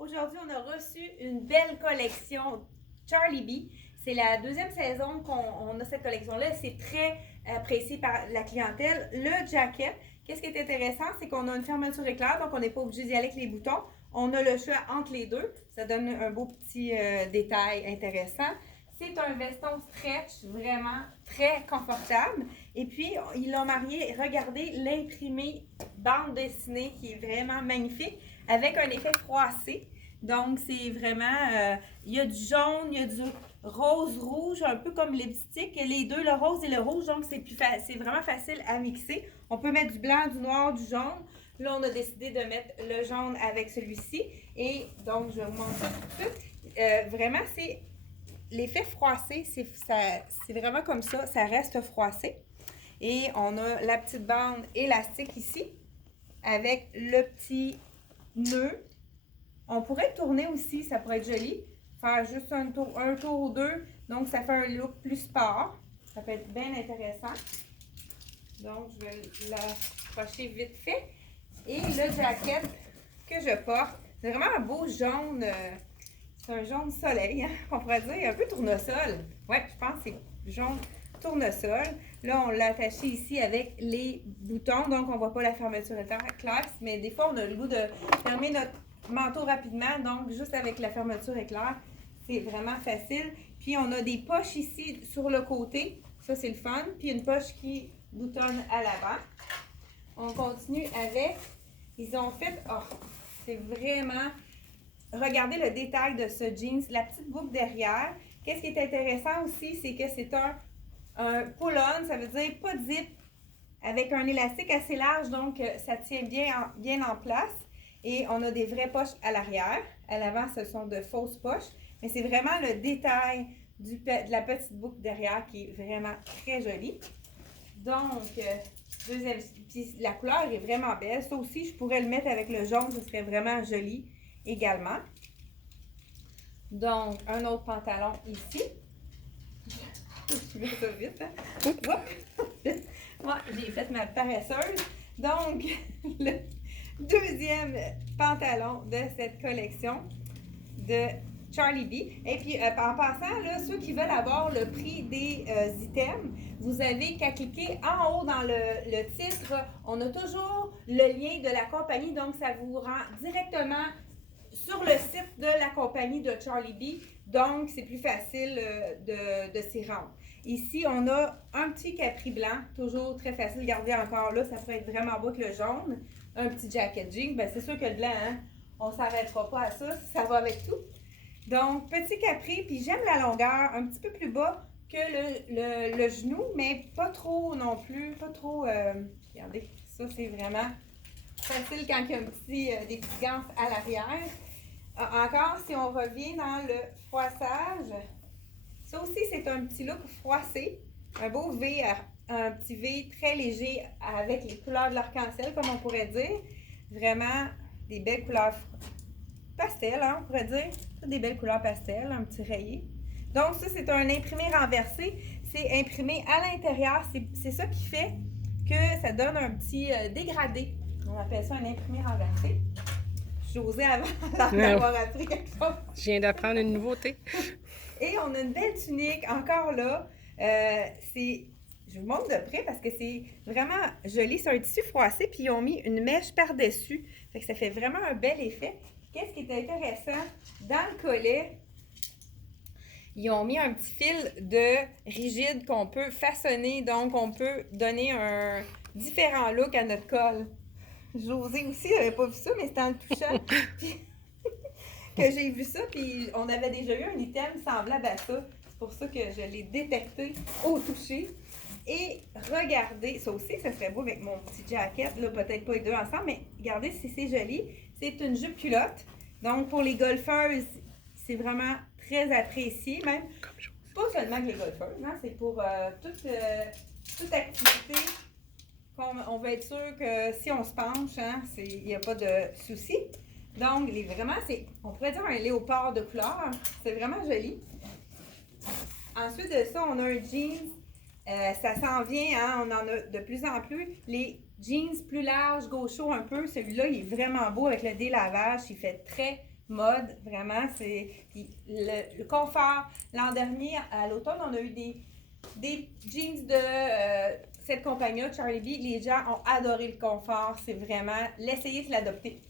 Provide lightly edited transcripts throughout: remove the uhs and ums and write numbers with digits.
Aujourd'hui, on a reçu une belle collection Charlie B. C'est la deuxième saison qu'on a cette collection-là. C'est très apprécié par la clientèle. Le jacket, qu'est-ce qui est intéressant, c'est qu'on a une fermeture éclair, donc on n'est pas obligé d'y aller avec les boutons. On a le choix entre les deux. Ça donne un beau petit détail intéressant. C'est un veston stretch vraiment très confortable. Et puis, ils l'ont marié, regardez l'imprimé bande dessinée qui est vraiment magnifique avec un effet froissé. Donc, c'est vraiment, il y a du jaune, il y a du rose-rouge, un peu comme lipstick. Les deux, le rose et le rouge, donc c'est vraiment facile à mixer. On peut mettre du blanc, du noir, du jaune. Là, on a décidé de mettre le jaune avec celui-ci. Et donc, je vous montre ça tout de suite. Vraiment, c'est l'effet froissé, c'est vraiment comme ça reste froissé. Et on a la petite bande élastique ici, avec le petit nœud. On pourrait tourner aussi, ça pourrait être joli. Faire juste un tour ou deux, donc ça fait un look plus sport. Ça peut être bien intéressant. Donc, je vais l'approcher vite fait. Et le jacket que je porte, c'est vraiment un beau jaune. C'est un jaune soleil, hein, on pourrait dire, un peu tournesol. Ouais, je pense que c'est jaune tournesol. Là, on l'a attaché ici avec les boutons, donc on ne voit pas la fermeture éclair, mais des fois, on a le goût de fermer notre manteau rapidement, donc juste avec la fermeture éclair, c'est vraiment facile. Puis, on a des poches ici sur le côté, ça c'est le fun, puis une poche qui boutonne à l'avant. On continue avec, ils ont fait, oh, c'est vraiment... Regardez le détail de ce jeans, la petite boucle derrière. Qu'est-ce qui est intéressant aussi, c'est que c'est un pull-on, ça veut dire pas de zip, avec un élastique assez large, donc ça tient bien en place. Et on a des vraies poches à l'arrière. À l'avant, ce sont de fausses poches. Mais c'est vraiment le détail de la petite boucle derrière qui est vraiment très jolie. Donc, deuxième, puis la couleur est vraiment belle. Ça aussi, je pourrais le mettre avec le jaune, ce serait vraiment joli également. Donc, un autre pantalon ici. Je mets ça vite, hein? Moi, j'ai fait ma paresseuse. Donc, le deuxième pantalon de cette collection de Charlie B. Et puis, en passant, là, ceux qui veulent avoir le prix des items, vous avez qu'à cliquer en haut dans le titre. On a toujours le lien de la compagnie, donc ça vous rend directement sur le site de la compagnie de Charlie B. Donc, c'est plus facile de s'y rendre. Ici, on a un petit capri blanc, toujours très facile. Regardez encore là, ça pourrait être vraiment beau avec le jaune. Un petit jacket jean, ben c'est sûr que le blanc, hein, on ne s'arrêtera pas à ça, ça va avec tout. Donc, petit capri, puis j'aime la longueur, un petit peu plus bas que le genou, mais pas trop non plus, pas trop, regardez, ça c'est vraiment facile quand il y a des petites ganses à l'arrière. Encore, si on revient dans le froissage, ça aussi c'est un petit look froissé, un beau V, un petit V très léger avec les couleurs de l'arc-en-ciel, comme on pourrait dire. Vraiment des belles couleurs pastel, hein, on pourrait dire. Des belles couleurs pastel, un petit rayé. Donc ça, c'est un imprimé renversé. C'est imprimé à l'intérieur. C'est ça qui fait que ça donne un petit dégradé. On appelle ça un imprimé renversé. J'osais avant d'avoir appris quelque chose. Je viens d'apprendre une nouveauté. Et on a une belle tunique, encore là. Je vous montre de près parce que c'est vraiment joli. C'est un tissu froissé, puis ils ont mis une mèche par-dessus. Fait que ça fait vraiment un bel effet. Qu'est-ce qui est intéressant? Dans le collet, ils ont mis un petit fil de rigide qu'on peut façonner. Donc, on peut donner un différent look à notre col. José aussi n'avait pas vu ça, mais c'était en le touchant que j'ai vu ça. Puis, on avait déjà eu un item semblable à ça. C'est pour ça que je l'ai détecté au toucher. Et regardez, ça aussi, ça serait beau avec mon petit jacket. Là, peut-être pas les deux ensemble, mais regardez si c'est joli. C'est une jupe culotte. Donc, pour les golfeuses, c'est vraiment très apprécié. Même, pas seulement que les golfeuses, hein, c'est pour toute activité. On veut être sûr que si on se penche, hein, il n'y a pas de souci. Donc, vraiment, on pourrait dire un léopard de couleur. C'est vraiment joli. Ensuite de ça, on a un jeans. Ça s'en vient, hein, on en a de plus en plus. Les jeans plus larges, gauchos un peu, celui-là, il est vraiment beau avec le délavage. Il fait très mode, vraiment. Le confort. L'an dernier, à l'automne, on a eu des jeans de cette compagnie-là, Charlie B. Les gens ont adoré le confort. C'est vraiment l'essayer de l'adopter.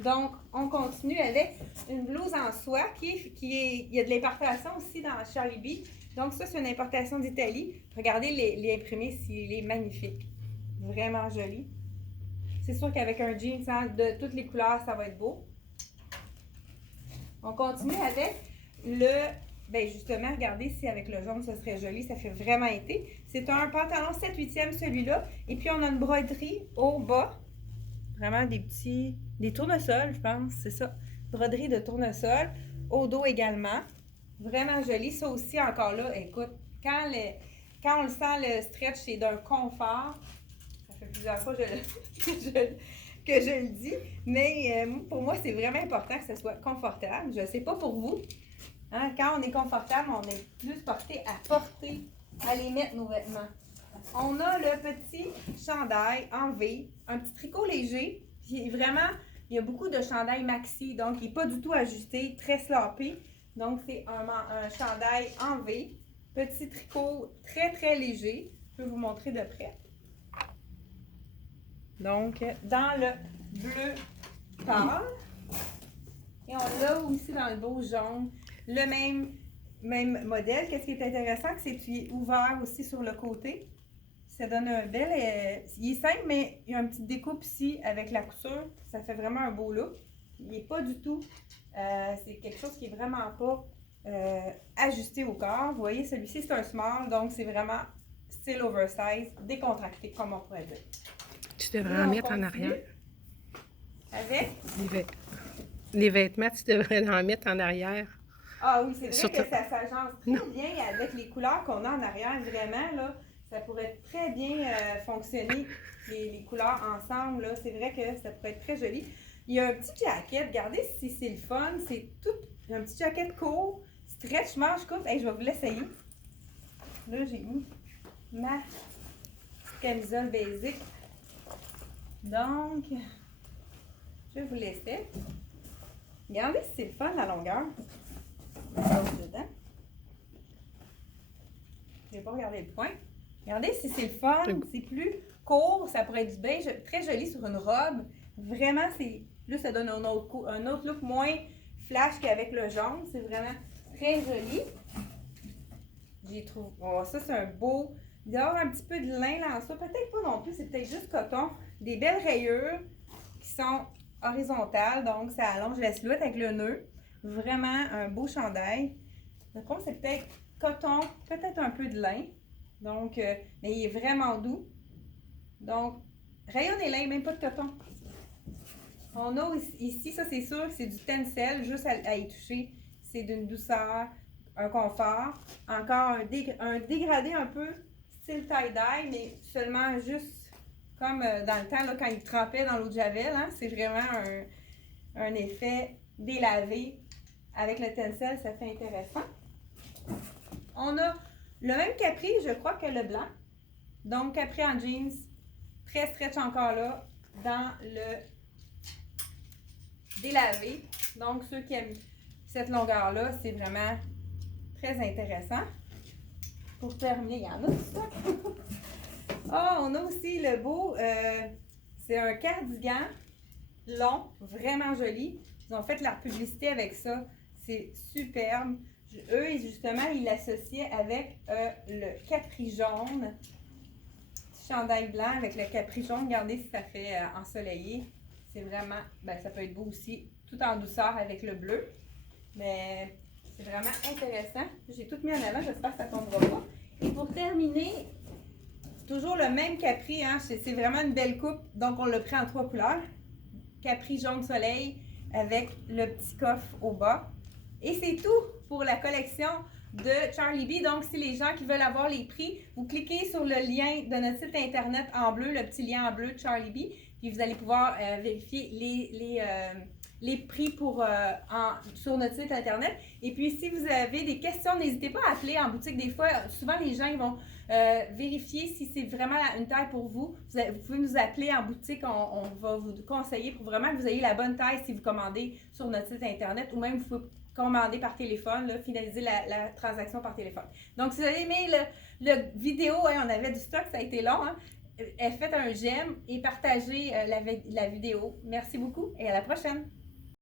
Donc, on continue avec une blouse en soie il y a de l'importation aussi dans Charlie B. Donc, ça, c'est une importation d'Italie. Regardez l'imprimé, il est magnifique. Vraiment joli. C'est sûr qu'avec un jean de toutes les couleurs, ça va être beau. On continue avec justement, regardez si avec le jaune, ce serait joli. Ça fait vraiment été. C'est un pantalon 7/8e, celui-là. Et puis, on a une broderie au bas. Vraiment des tournesols, je pense, c'est ça. Broderie de tournesol. Au dos également. Vraiment joli. Ça aussi, encore là, écoute, quand on le sent, le stretch, c'est d'un confort. Ça fait plusieurs fois que je le dis. Mais pour moi, c'est vraiment important que ce soit confortable. Je ne sais pas pour vous. Hein, quand on est confortable, on est plus porté à les mettre, nos vêtements. On a le petit chandail en V, un petit tricot léger. Puis vraiment, il y a beaucoup de chandails maxi, donc il n'est pas du tout ajusté, très sloppy. Donc c'est un chandail en V, petit tricot très très léger. Je peux vous montrer de près. Donc dans le bleu pâle. Et on l'a aussi dans le beau jaune, le même modèle. Qu'est-ce qui est intéressant, c'est qu'il est ouvert aussi sur le côté. Ça donne un bel... il est simple, mais il y a une petite découpe ici avec la couture. Ça fait vraiment un beau look. Il n'est pas du tout... c'est quelque chose qui est vraiment pas ajusté au corps. Vous voyez, celui-ci, c'est un small, donc c'est vraiment style oversize, décontracté, comme on pourrait dire. Tu devrais en mettre en arrière. Avec? Les vêtements, tu devrais en mettre en arrière. Ah oui, c'est vrai que ça s'agence très bien avec les couleurs qu'on a en arrière, vraiment, là. Ça pourrait très bien fonctionner, les couleurs ensemble, là. C'est vrai que ça pourrait être très joli. Il y a un petit jacket, regardez si c'est le fun. C'est tout un petit jacket court, stretch, manche courte. Hey, je vais vous l'essayer. Là, j'ai mis ma camisole basic. Donc, je vais vous laisser. Regardez si c'est le fun, la longueur. Dedans. Je vais pas regarder le point. Regardez si c'est le fun, c'est plus court, ça pourrait être du beige, très joli sur une robe. Vraiment, là, ça donne un autre look moins flash qu'avec le jaune. C'est vraiment très joli. J'y trouve. Oh, ça, c'est un beau. Il doit y avoir un petit peu de lin là en dessous. Peut-être pas non plus, c'est peut-être juste coton. Des belles rayures qui sont horizontales, donc ça allonge la silhouette avec le nœud. Vraiment un beau chandail. Je pense que c'est peut-être coton, peut-être un peu de lin. Donc, mais il est vraiment doux. Donc, rayon et lin, même pas de coton. On a ici, ça c'est sûr, c'est du tencel, juste à y toucher. C'est d'une douceur, un confort. Encore un dégradé un peu, style tie-dye, mais seulement juste comme dans le temps, là, quand il trempait dans l'eau de Javel. Hein, c'est vraiment un effet délavé. Avec le tencel, ça fait intéressant. On a le même capri, je crois, que le blanc. Donc, capri en jeans, très stretch encore là, dans le délavé. Donc, ceux qui aiment cette longueur-là, c'est vraiment très intéressant. Pour terminer, il y en a tout ça. Ah, on a aussi le beau, c'est un cardigan long, vraiment joli. Ils ont fait leur publicité avec ça. C'est superbe. Eux, justement, ils l'associaient avec le capri jaune. Petit chandail blanc avec le capri jaune. Regardez si ça fait ensoleillé. C'est vraiment, ça peut être beau aussi, tout en douceur avec le bleu. Mais c'est vraiment intéressant. J'ai tout mis en avant, j'espère que ça ne tombera pas. Et pour terminer, toujours le même capri, hein, c'est vraiment une belle coupe. Donc, on l'a pris en 3 couleurs. Capri jaune soleil avec le petit coffre au bas. Et c'est tout pour la collection de Charlie B. Donc, si les gens qui veulent avoir les prix, vous cliquez sur le lien de notre site internet en bleu, le petit lien en bleu de Charlie B. Puis, vous allez pouvoir vérifier les prix sur notre site internet. Et puis, si vous avez des questions, n'hésitez pas à appeler en boutique. Des fois, souvent, les gens ils vont vérifier si c'est vraiment une taille pour vous. Vous pouvez nous appeler en boutique. On va vous conseiller pour vraiment que vous ayez la bonne taille si vous commandez sur notre site internet ou même vous pouvez commander par téléphone, là, finaliser la transaction par téléphone. Donc, si vous avez aimé le vidéo, hein, on avait du stock, ça a été long. Hein? Faites un j'aime et partagez la vidéo. Merci beaucoup et à la prochaine!